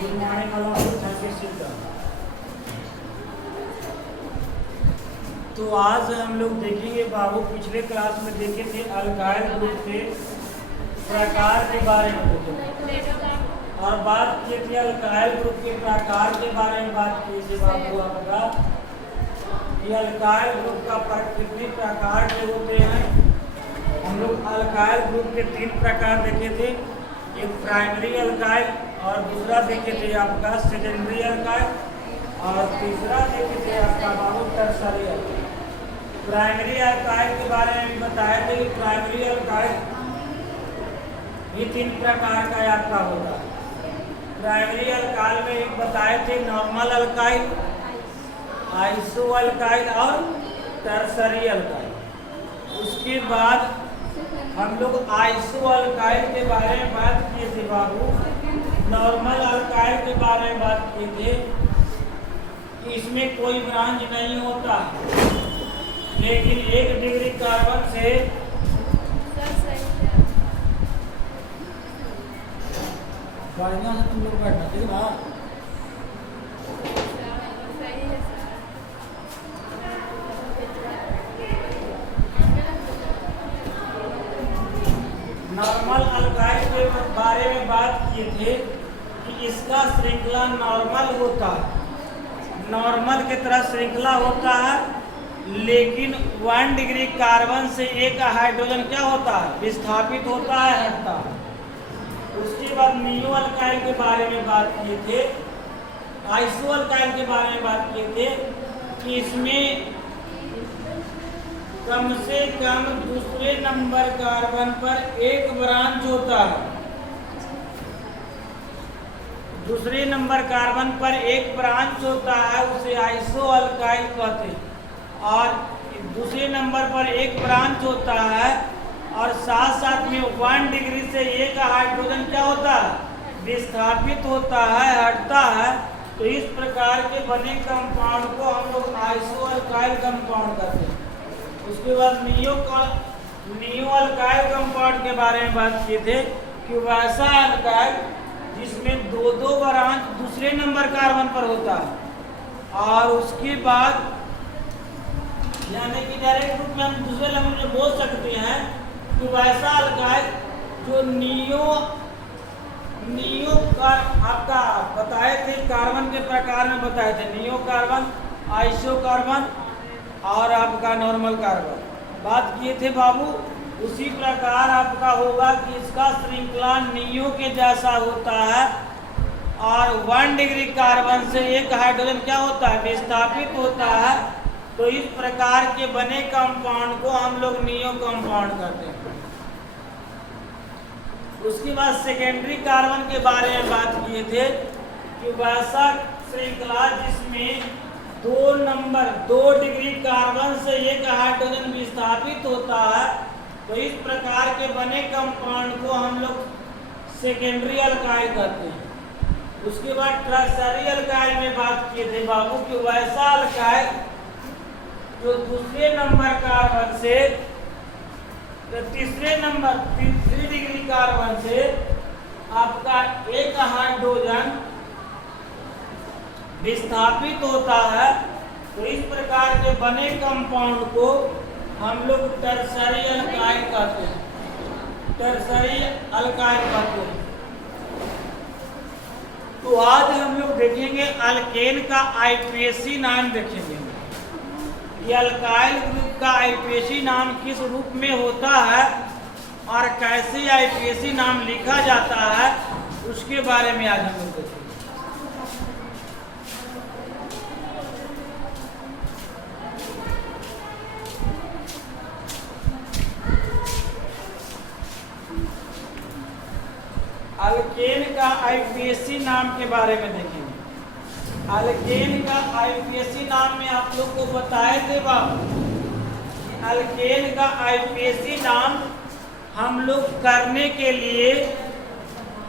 Good morning all of you, thank you sit down. तो आज हम लोग देखेंगे बाबू, पिछले क्लास में देखे थे अल्काइल ग्रुप के प्रकार के बारे में देखे और बात की थी अल्काइल ग्रुप के प्रकार के बारे में बात की थी बाबू आपका कि अल्काइल ग्रुप का कितने प्रकार के होते हैं। हम लोग अल्काइल ग्रुप के 3 प्रकार देखे थे, एक प्राइमरी अल्काइल और दूसरा देखे थे आपका सेकेंडरी अल्काइल और तीसरा देखे थे आपका बाबू टर्सरी अल्काइल। प्राइमरी अल्काइल के बारे में भी बताए थे कि प्राइमरी अल्काइल ये 3 प्रकार का आपका होता है। प्राइमरी अल्काइल में एक बताए थे नॉर्मल अल्काइल, आइसो अल्काइल और टर्सरी अल्काइल। उसके बाद हम लोग आइसो अल्काइल के बारे में बात किए थे बाबू। नॉर्मल अल्काइल के बारे में बात किए थे कि इसमें कोई ब्रांच नहीं होता, लेकिन 1 डिग्री कार्बन से बढ़िया से तुम लोग बैठना ठीक ना। नॉर्मल अल्काइल के बारे में बात किए थे कि इसका श्रृंखला नॉर्मल होता है, नॉर्मल की तरह श्रृंखला होता है, लेकिन 1 डिग्री कार्बन से एक हाइड्रोजन क्या होता है, विस्थापित होता है, हटता है। उसके बाद नियो अल्काइल के बारे में बात किए थे, आइसो अल्काइल के बारे में बात किए थे कि इसमें कम से कम दूसरे नंबर कार्बन पर एक ब्रांच होता है, दूसरे नंबर कार्बन पर एक ब्रांच होता है, उसे आइसो अल्काइल कहते हैं। और दूसरे नंबर पर एक ब्रांच होता है और साथ साथ में 1 डिग्री से एक हाइड्रोजन क्या होता है, विस्थापित होता है, हटता है। तो इस प्रकार के बने कंपाउंड को हम लोग आइसो अल्काइल कंपाउंड कहते हैं। उसके बाद नियो अल्काइल कंपाउंड के बारे में बात किए थे कि वैसा अल्काइल जिसमें 2 ब्रांच दूसरे नंबर कार्बन पर होता है और उसके बाद यानी कि डायरेक्ट रूप में हम दूसरे लैंग्वेज में बोल सकते हैं कि वैसा अल्काइल जो नियो आपका बताए थे, कार्बन के प्रकार में बताए थे, नियो कार्बन, आइसो कार्बन और आपका नॉर्मल कार्बन बात किए थे बाबू। उसी प्रकार आपका होगा कि इसका श्रृंखला नियो के जैसा होता है और 1 डिग्री कार्बन से एक हाइड्रोजन क्या होता है, विस्थापित होता है। तो इस प्रकार के बने कंपाउंड को हम लोग नियो कंपाउंड कहते हैं। उसके बाद सेकेंडरी कार्बन के बारे में बात किए थे कि वैसा श्रृंखला जिसमें 2 डिग्री कार्बन से एक हाइड्रोजन विस्थापित होता है। तो इस प्रकार के बने कंपाउंड को हम लोग सेकेंडरी अल्काइल कहते हैं। उसके बाद टर्सरी अल्काइल में बात किए थे बाबू कि वैसा अल्काइल जो दूसरे नंबर कार्बन से तीसरे नंबर 3 डिग्री कार्बन से आपका एक हाइड्रोजन विस्थापित होता है। तो इस प्रकार के बने कंपाउंड को हम लोग टर्सरी अल्काइल कहते हैं, टर्सरी अल्काइल कहते हैं। तो आज हम लोग देखेंगे अल्केन का आईपीएसी नाम देखेंगे। ये अल्काइल ग्रुप का आईपीएसी नाम किस रूप में होता है और कैसे आईपीएसी नाम लिखा जाता है, उसके बारे में आज हम लोग देखेंगे। अल्केन का आईपीएसी नाम के बारे में देखेंगे। अल्केन का आईपीएसी नाम में आप लोग को बताए थे बाबू, अल्केन का आईपीएसी नाम हम लोग करने के लिए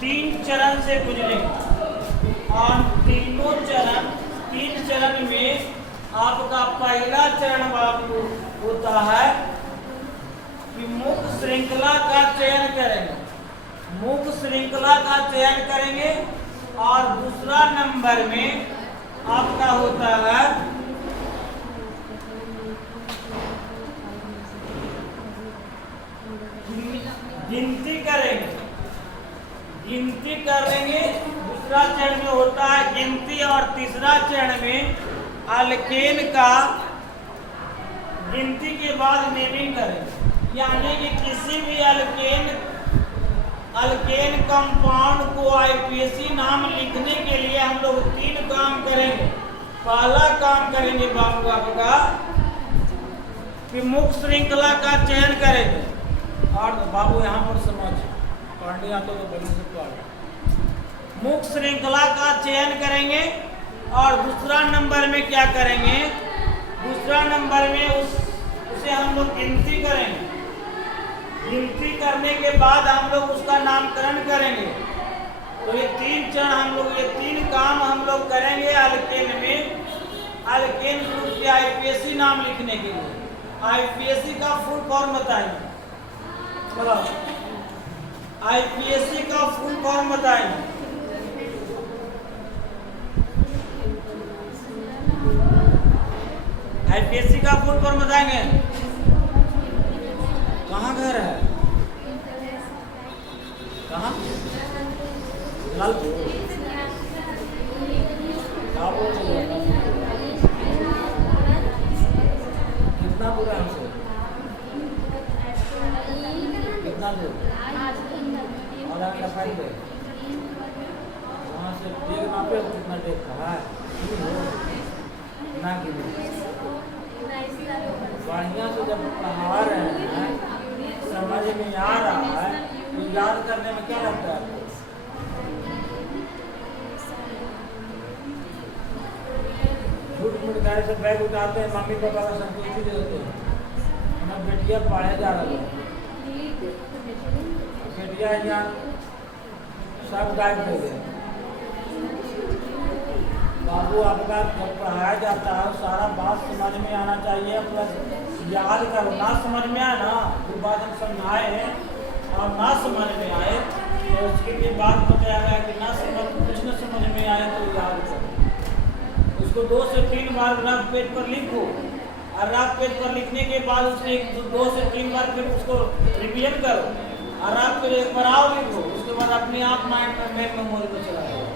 3 चरण से गुजरेंगे और 3 चरण में आपका पहला चरण बाबू होता है कि मुख्य श्रृंखला का चयन करेंगे, मुख्य श्रृंखला का चयन करेंगे और दूसरा नंबर में आपका होता है गिनती करेंगे। गिनती करेंगे, दूसरा चरण में होता है गिनती और तीसरा चरण में अल्केन का गिनती के बाद नेमिंग करेंगे। यानी कि किसी भी अल्केन कंपाउंड को आईपीएसी नाम लिखने के लिए हम लोग 3 काम करेंगे। पहला काम करेंगे बाबू आपका कि मुख्य श्रृंखला का चयन करेंगे। और बाबू यहाँ पर समझ पढ़ने आता तो बड़ी से पढ़। मुख्य श्रृंखला का चयन करेंगे और दूसरा नंबर में क्या करेंगे, दूसरा नंबर में उसे हम लोग गिनती करेंगे। गिनती करने के बाद हम लोग उसका नामकरण करेंगे। तो ये 3 चरण हम लोग, ये 3 काम हम लोग करेंगे अल्केन में, अल्केन ग्रुप के आईपीएसी नाम लिखने के लिए। आईपीएसी का फुल फॉर्म बताएंगे। आईपीएसी का फुल फॉर्म बताएंगे। आईपीएसी का फुल फॉर्म बताएंगे। कहाँ घर है, कहाँ लालपुर? कितना दूर है हमसे? कितना दूर? और आप सफाई पे वहाँ से डेग मापे कितना डेग का है ना कि बढ़िया से जब पढ़ा रहे हैं, समझ में आ रहा है, तो याद करने में क्या लगता है? झूठ मूठ गाड़ी से बैग उठाते हैं, मम्मी पापा का संतुष्टि दे देते हैं। हमारा बेटिया पढ़े जा रहा है, बेटिया यहाँ सब गायब हो गए। बाबू आपका जब पढ़ाया जाता है सारा बात समझ में आना चाहिए, प्लस याद करो। ना समझ में आए ना, वो बात हम समझाए हैं और ना समझ में आए तो उसके लिए बात बताया गया कि ना कुछ न समझ में आए तो याद करो। उसको 2 से 3 बार रफ पेज पर लिखो और रफ पेज पर लिखने के बाद उसने 2 से 3 बार फिर उसको रिवीजन करो और रफ पेज एक बार और लिखो। उसके बाद अपने आप माइंड में मेन मेमोरी में चला जाएगा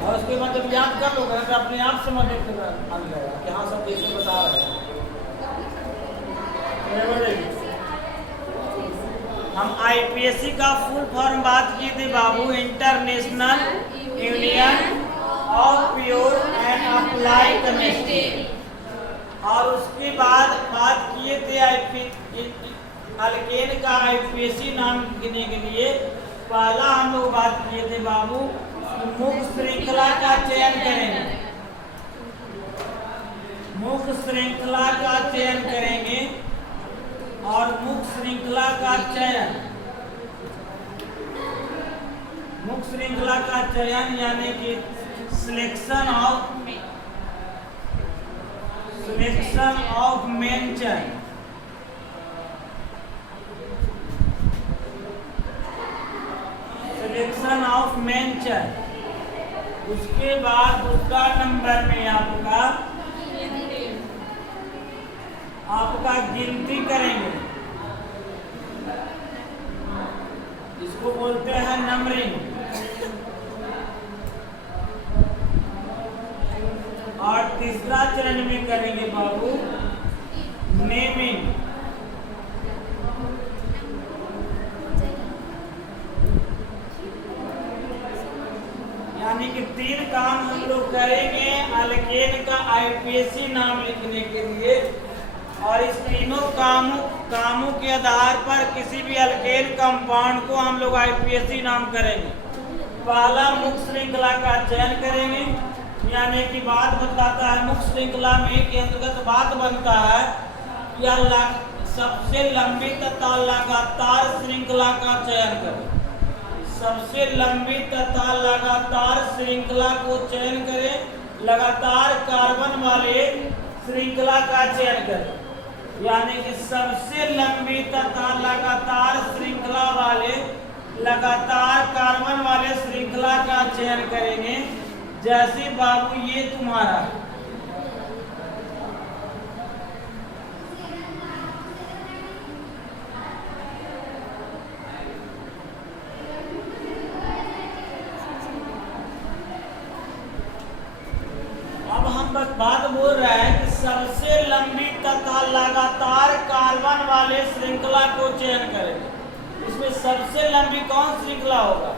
और उसके बाद जब याद कर लो तो अपने आप समझ में आ जाएगा कि हाँ सब कैसे बता रहे हैं। हम आईपीएसी का फुल फॉर्म बात किए थे बाबू, International Union of Pure and Applied Chemistry. और उसके बाद बात किए थे अल्केन का आईपीएसी नाम लिखने के लिए। पहला हम लोग बात किए थे बाबू मुख्य श्रृंखला का चयन करेंगे। मुख्य श्रृंखला का चयन करेंगे और मुख्य श्रृंखला का चयन, मुख्य श्रृंखला का चयन यानी कि selection of main chain. Selection of main chain. उसके बाद दूसरा नंबर में आपका गिनती करेंगे। इसको बोलते हैं नंबरिंग। और तीसरा चरण में करेंगे बाबू नेमिंग। यानी कि 3 काम हम लोग करेंगे अल्केन का आईपीएसी नाम लिखने के लिए। और इस तीनों कामों के आधार पर किसी भी अल्केन कंपाउंड को हम लोग आईपीएसी नाम करेंगे। पहला मुख्य श्रृंखला का चयन करेंगे, यानी कि बात बताता है मुख्य श्रृंखला में के अंतर्गत बात बनता है या सबसे लंबी तथा लगातार श्रृंखला का चयन करें। सबसे लंबी तथा लगातार श्रृंखला को चयन करें। लगातार कार्बन वाले श्रृंखला का चयन करें, यानी कि सबसे लंबी तथा लगातार श्रृंखला वाले लगातार कार्बन वाले श्रृंखला का चयन करेंगे। जैसे बाबू ये तुम्हारा है, अब हम बस बात बोल रहे हैं कि सबसे लंबी तथा लगातार कार्बन वाले श्रृंखला को चयन करेंगे। इसमें सबसे लंबी कौन श्रृंखला होगा?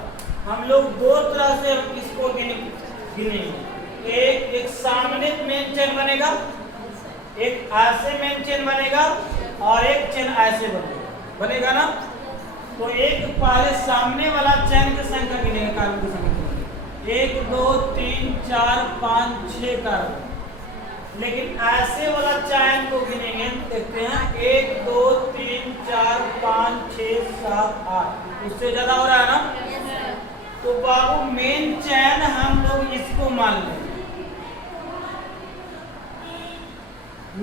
हम लोग दो तरह से इसको गिनेंगे। एक सामने मेन चेन बनेगा, एक ऐसे मेन चेन बनेगा और एक चेन ऐसे बनेगा ना। तो एक पहले सामने वाला चेन की संख्या गिनेंगे, कार्बन की संख्या 1 2 3 4 5 6 कार्बन। लेकिन ऐसे वाला चयन को गिनेंगे, देखते हैं 1 2 3 4 5 6 7 8, उससे ज्यादा हो रहा है ना। तो बाबू मेन चैन हम लोग इसको मान लेंगे,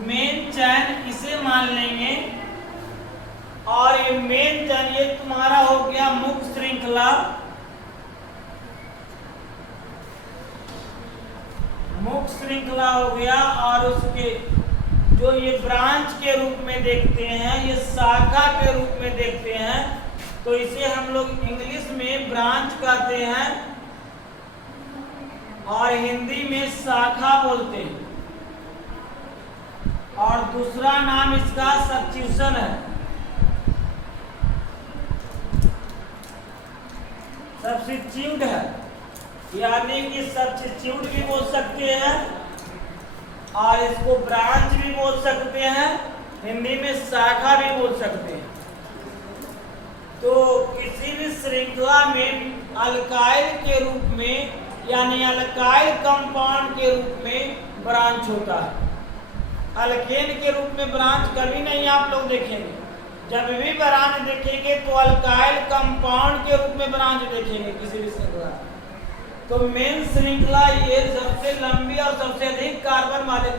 मेन चैन इसे मान लेंगे। और ये मेन चैन ये तुम्हारा हो गया मुख्य श्रृंखला, मुख्य श्रृंखला हो गया। और उसके जो ये ब्रांच के रूप में देखते हैं, ये शाखा के रूप में देखते हैं, तो इसे हम लोग इंग्लिश में ब्रांच कहते हैं और हिंदी में शाखा बोलते हैं। और दूसरा नाम इसका सब्स्टिट्यूशन है, सब्स्टिट्यूट है, यानी कि सब्स्टिट्यूट भी बोल सकते हैं और इसको ब्रांच भी बोल सकते हैं, हिंदी में शाखा भी बोल सकते हैं। तो किसी भी श्रृंखला में अल्काइल के रूप में, यानी अल्काइल कंपाउंड के रूप में ब्रांच होता है। अल्केन के रूप में ब्रांच कभी नहीं आप लोग देखेंगे। जब भी ब्रांच देखेंगे तो अल्काइल कंपाउंड के रूप में ब्रांच देखेंगे किसी भी श्रृंखला। तो मेन श्रृंखला ये सबसे लंबी और सबसे अधिक कार्बन वाले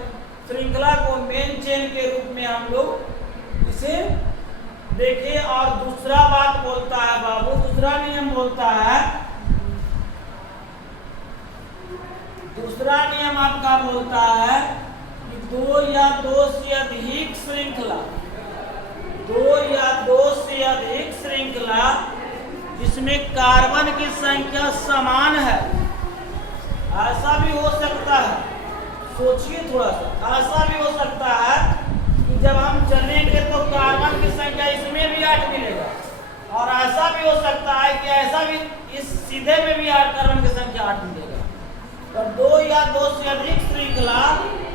श्रृंखला को मेन चेन के रूप में हम लोग इसे देखिए। और दूसरा बात बोलता है बाबू, दूसरा नियम बोलता है, दूसरा नियम आपका बोलता है कि दो या दो से अधिक श्रृंखला, दो या दो से अधिक श्रृंखला जिसमें कार्बन की संख्या समान है। ऐसा भी हो सकता है, सोचिए थोड़ा सा, ऐसा भी हो सकता है कि जब हम चलेंगे तो कार्बन की संख्या इसमें भी 8 मिलेगा, और ऐसा भी हो सकता है कि ऐसा भी इस सीधे में भी कार्बन की संख्या 8 मिलेगा। तो दो या दो से अधिक श्रृंखला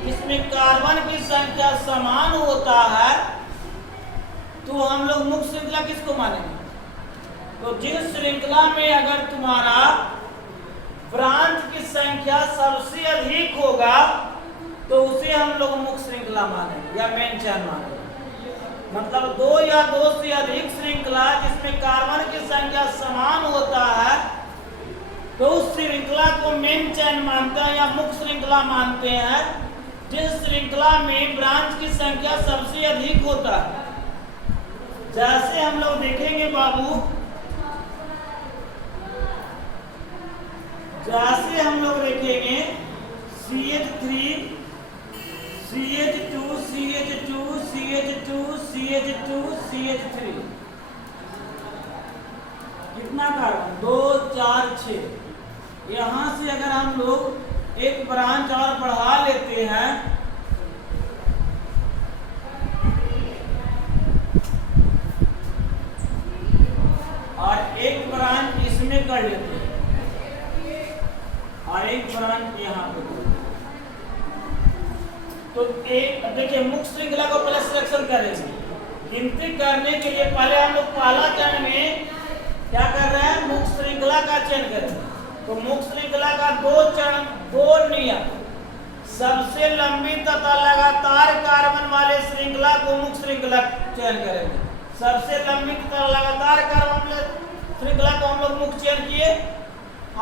जिसमें कार्बन की संख्या समान होता है, तो हम लोग मुख्य श्रृंखला किसको मानेंगे? तो जिस श्रृंखला में अगर तुम्हारा ब्रांच की संख्या सबसे अधिक होगा तो उसे हम लोग मुख्य श्रृंखला मानेंगे या मेन चेन मानेंगे। मतलब दो या दो से अधिक श्रृंखला जिसमें कार्बन की संख्या समान होता है, तो उस श्रृंखला को मेन चेन मानते हैं या मुख्य श्रृंखला मानते हैं जिस श्रृंखला में ब्रांच की संख्या सबसे अधिक होता है। जैसे हम लोग देखेंगे बाबू, जैसे हम लोग देखेंगे CH3 CH2 CH2 CH2 CH2 CH3, कितना कार्बन? 2 4 6। यहाँ से अगर हम लोग एक ब्रांच और बढ़ा लेते हैं, और एक ब्रांच इसमें कर लेते हैं और एक ब्रांच यहाँ पे, तो एक देखिए मुख्य श्रृंखला को पहले सिलेक्शन करेंगे। गिनती करने के लिए पहले हम लोग पहला चरण में क्या कर रहे हैं? मुख्य श्रृंखला का चयन करेंगे। तो मुख्य श्रृंखला का दो नियम, सबसे लंबी तथा लगातार कार्बन वाले श्रृंखला को मुख्य श्रृंखला चयन करेंगे। सबसे लंबी तथा लगातार कार्बन वाले श्रृंखला को हम लोग मुख्य चयन किए।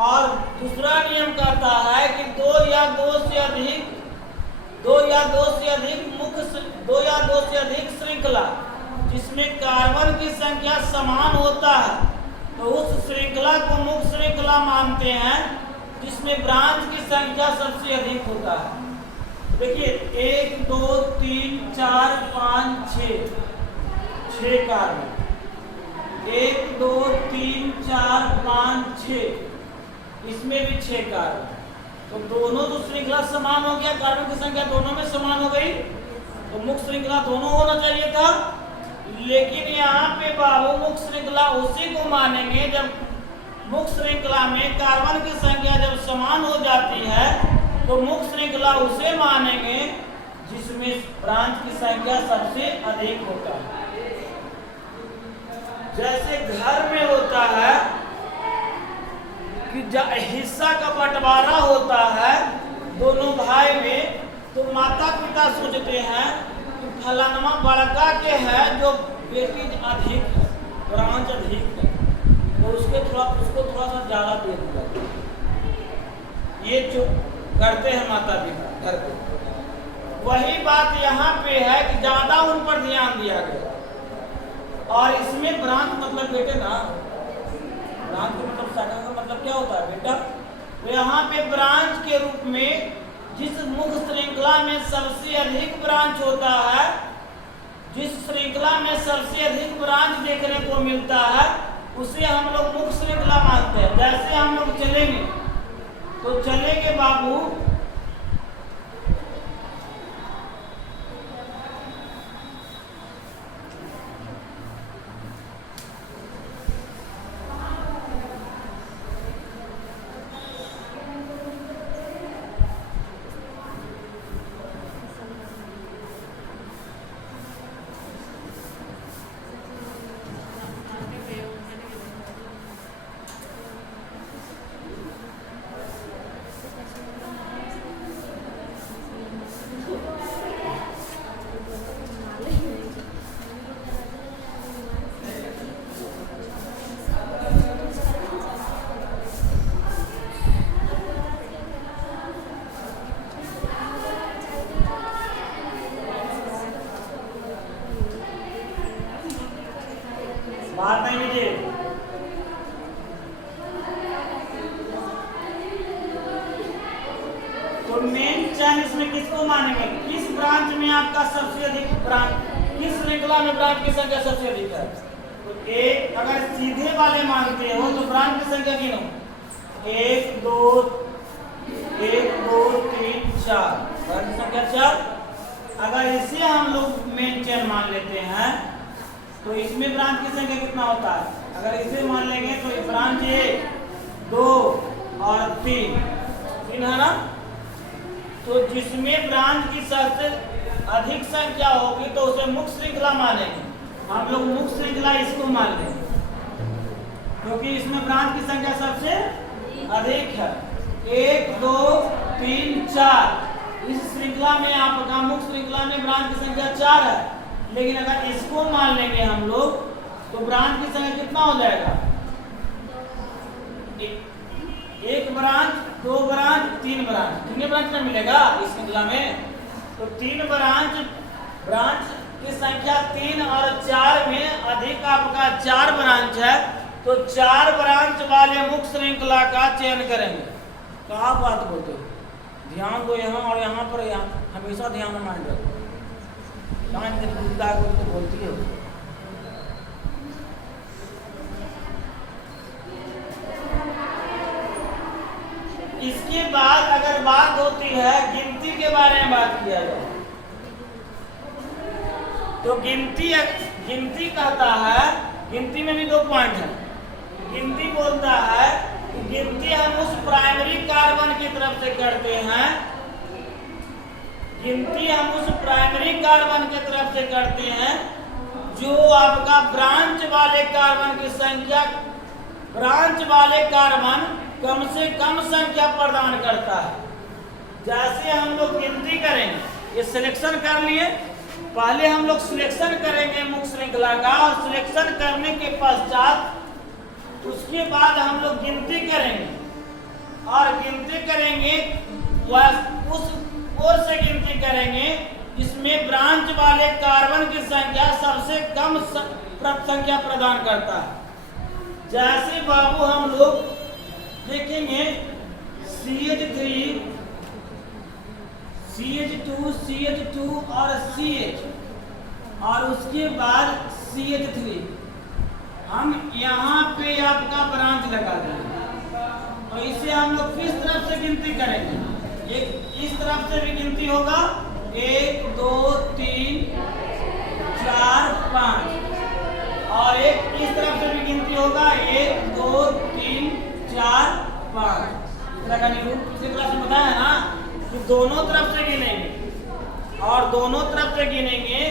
और दूसरा नियम कहता है कि दो या दो से अधिक श्रृंखला जिसमें कार्बन की संख्या समान होता है, तो उस श्रृंखला को मुख्य श्रृंखला श्रृंखला मानते हैं जिसमें ब्रांच की संख्या सबसे अधिक होता है। देखिए 1 2 3 4 5 6 कार्बन, 1 2 3 4 5 6, इसमें भी 6 कार्बन। तो दोनों तो श्रृंखला समान हो गया, कार्बन की संख्या दोनों में समान हो गई, तो मुक्त श्रृंखला दोनों होना चाहिए था। लेकिन यहाँ पे बाबू मुक्त श्रृंखला उसी को मानेंगे जब मुक्त श्रृंखला में कार्बन की संख्या जब समान हो जाती है, तो मुक्त श्रृंखला उसे मानेंगे जिसमें ब्रांच की संख्या सबसे अधिक होता है। जैसे घर में होता है कि हिस्सा का बंटवारा होता है दोनों भाई में, तो माता पिता सोचते हैं कि फलाना बड़का के है जो बेटी अधिक है, ब्रांच अधिक है, तो उसको थोड़ा सा ज्यादा दे दिया। ये जो करते हैं माता पिता घर पे, वही बात यहाँ पे है कि ज्यादा उन पर ध्यान दिया गया। और इसमें ब्रांच मतलब बेटे ना, ब्रांच का मतलब शाखा का मतलब क्या होता है बेटा? तो यहाँ पे ब्रांच के रूप में जिस मुख्य श्रृंखला में सबसे अधिक ब्रांच होता है, जिस श्रृंखला में सबसे अधिक ब्रांच देखने को मिलता है, उसे हम लोग मुख्य श्रृंखला मानते हैं। जैसे हम लोग चलेंगे तो चलेंगे बाबू, बात नहीं लीजिए। तो मेन चैन इसमें किसको मानेंगे? किस ब्रांच में आपका सबसे अधिक ब्रांच, किस श्रृंखला में ब्रांच की संख्या सबसे अधिक है? तो एक अगर सीधे वाले मानते हो तो ब्रांच की संख्या गिनो, 1 2 3 4, ब्रांच की संख्या 4। अगर इसे हम लोग मेन चैन मान लेते हैं तो इसमें ब्रांच की संख्या कितना होता है? अगर इसे मान लेंगे तो ब्रांच 1 2 और 3 है ना। तो जिसमें ब्रांच की सबसे अधिक संख्या होगी तो उसे मुक्त श्रृंखला मानेंगे। हम लोग मुक्त श्रृंखला इसको मान लेंगे क्योंकि इसमें ब्रांच की संख्या सबसे अधिक है। 1 2 3 4, इस श्रृंखला में आपका मुक्त श्रृंखला में ब्रांच की संख्या 4 है। लेकिन अगर इसको मान लेंगे हम लोग तो ब्रांच की संख्या कितना हो जाएगा? 1 ब्रांच 2 ब्रांच 3 ब्रांच, कितने ब्रांच में मिलेगा इस श्रृंखला में? तो 3 ब्रांच की संख्या 3 और 4 में अधिक आपका 4 ब्रांच है, तो 4 ब्रांच वाले मुक्त श्रृंखला का चयन करेंगे। क्या बात बोलते हो? ध्यान दो यहाँ और यहाँ पर, यहाँ हमेशा ध्यान में माइंड रखो। तो बोलती है इसके बाद अगर बात होती है गिनती के बारे में बात किया जाए तो गिनती कहता है, गिनती में भी 2 पॉइंट है। गिनती बोलता है कि गिनती हम उस प्राइमरी कार्बन की तरफ से करते हैं, गिनती हम उस प्राइमरी कार्बन की तरफ से करते हैं जो आपका ब्रांच वाले कार्बन की संख्या, ब्रांच वाले कार्बन कम से कम संख्या प्रदान करता है। जैसे हम लोग गिनती करेंगे, ये सिलेक्शन कर लिए, पहले हम लोग सिलेक्शन करेंगे मुक्त श्रृंखला का, और सिलेक्शन करने के पश्चात उसके बाद हम लोग गिनती करेंगे, और गिनती करेंगे उस ओर से गिनती करेंगे जिसमें ब्रांच वाले कार्बन की संख्या सबसे कम संख्या प्रदान करता है। जैसे बाबू हम लोग देखेंगे CH3, CH2, CH2 और CH, और उसके बाद CH3। हम यहाँ पे आपका ब्रांच लगा देंगे और इसे हम लोग किस तरफ से गिनती करेंगे? एक इस तरफ से भी गिनती होगा, 1 2 3 4 5, और एक इस तरफ से भी गिनती होगा, 1 2 3 4 5। इस तरह का निरूप पिछली क्लास में बताया है ना कि दोनों तरफ से गिनेंगे, और दोनों तरफ से गिनेंगे,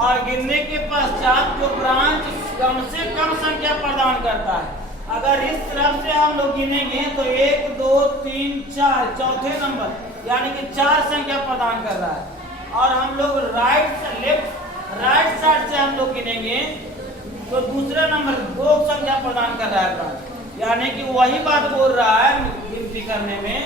और गिनने के पश्चात जो ब्रांच कम से कम संख्या प्रदान करता है, अगर इस तरफ से हम लोग गिनेंगे तो 1 2 3 4, चौथे नंबर यानी कि 4 संख्या प्रदान कर रहा है। और हम लोग राइट साइड से हम लोग गिनेंगे तो दूसरे नंबर 2 संख्या प्रदान कर रहा है ब्रांच, यानी कि वही बात बोल रहा है गिनती करने में।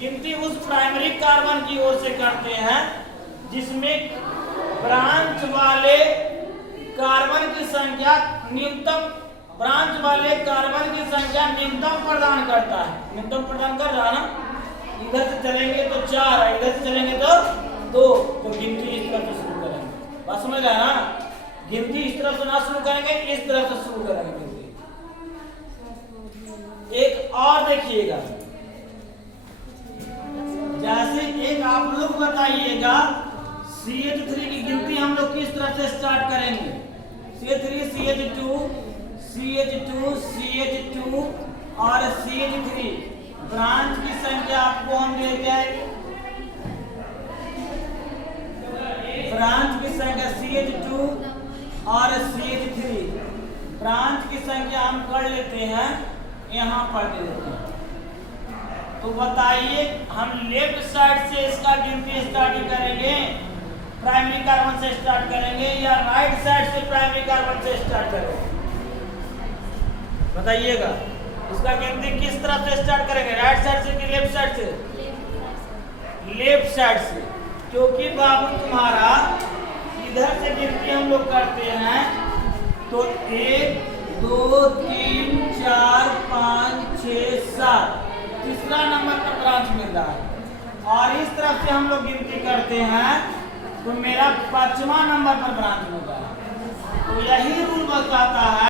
गिनती उस प्राइमरी कार्बन की ओर से करते हैं जिसमें ब्रांच वाले कार्बन की संख्या न्यूनतम प्रदान करता है। न्यूनतम प्रदान कर रहा है ना, इधर से चलेंगे तो 4 है, इधर से चलेंगे तो 2, तो गिनती इस तरफ से शुरू करेंगे। बात समझ रहे हैं ना? गिनती इस तरफ से ना शुरू करेंगे, इस तरफ से शुरू करेंगे गिनती। एक और देखिएगा, जैसे एक आप लोग बताइएगा CH3 की गिनती हम लोग किस तरह से स्टार्ट करेंगे? CH3 CH2 CH2 CH2 और CH3, ब्रांच की संख्या आपको हम देते हैं, ब्रांच की संख्या CH2 और CH3, ब्रांच की संख्या हम कर लेते हैं, यहाँ पर दे देते हैं। तो बताइए हम लेफ्ट साइड से इसका गिनती स्टार्टिंग करेंगे, प्राइमरी कार्बन से स्टार्ट करेंगे, या राइट साइड से प्राइमरी कार्बन से स्टार्ट करेंगे? बताइएगा, इसका गिनती किस तरफ से स्टार्ट करेंगे, राइट साइड से कि लेफ्ट साइड से? लेफ्ट साइड से, क्योंकि बाबू तुम्हारा इधर से गिनती हम लोग करते हैं तो 1 2 3 4 5 6 7, तीसरा नंबर का ब्रांच मिल रहा है। और इस तरफ से हम लोग गिनती करते हैं तो मेरा 5वां नंबर पर ब्रांच मिल रहा है। तो यही रूल बताता है